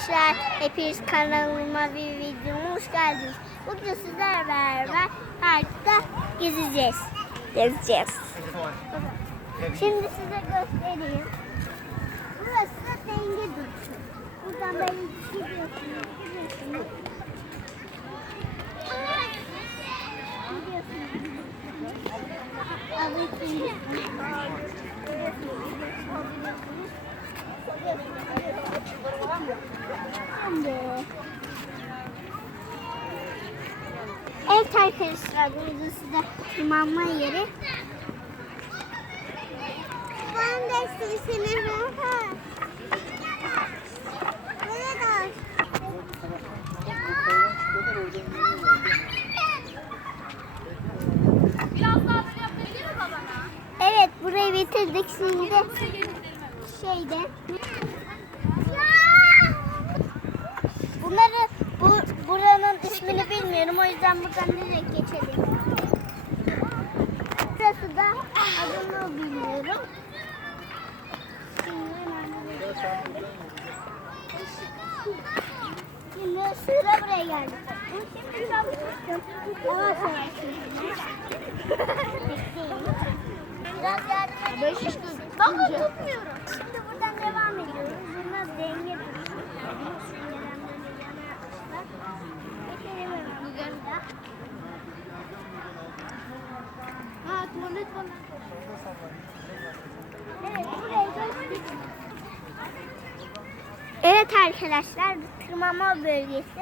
arkadaşlar. Hepiniz kanalıma bir videoma hoş geldiniz. Bugün sizlerle beraber parkta gezeceğiz. Gezeceğiz. Şimdi size göstereyim. Burası da denge duruşu. Buradan böyle gidiyorsunuz, gidiyorsunuz. Gidiyorsunuz. Alıyorsunuz. Şimdi. Evet arkadaşlar burada size tırmanma yeri. Ben de sesini? Evet burayı bitirdik şimdi şeyde. İsmini bilmiyorum o yüzden buradan direkt geçelim. Burası da adını bilmiyorum. Şimdi sıra buraya geldi. Şimdi. Yavaş yavaş. Biraz yardım edin. Bakın tutmuyorum. Şimdi buradan devam ediyoruz. Bunlar denge duruyor. Evet. Evet arkadaşlar tırmanma bölgesi.